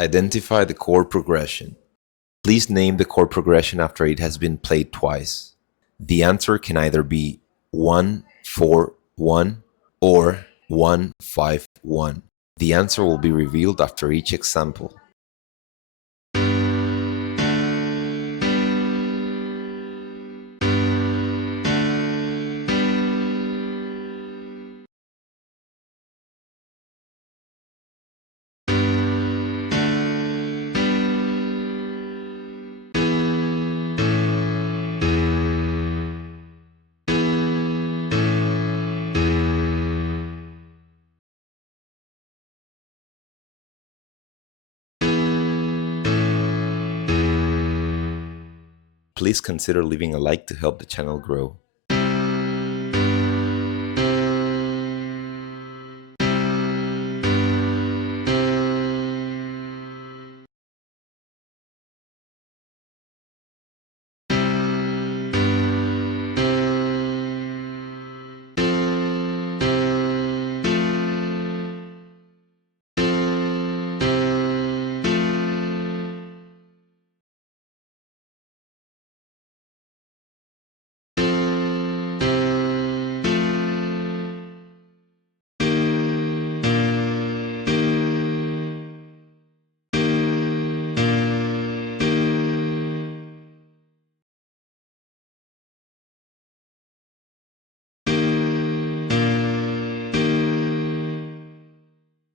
Identify the chord progression. Please name the chord progression after it has been played twice. The answer can either be 1, 4, 1 or 1, 5, 1. The answer will be revealed after each example. Please consider leaving a like to help the channel grow.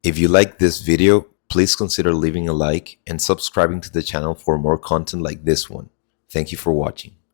If you like this video, please consider leaving a like and subscribing to the channel for more content like this one. Thank you for watching.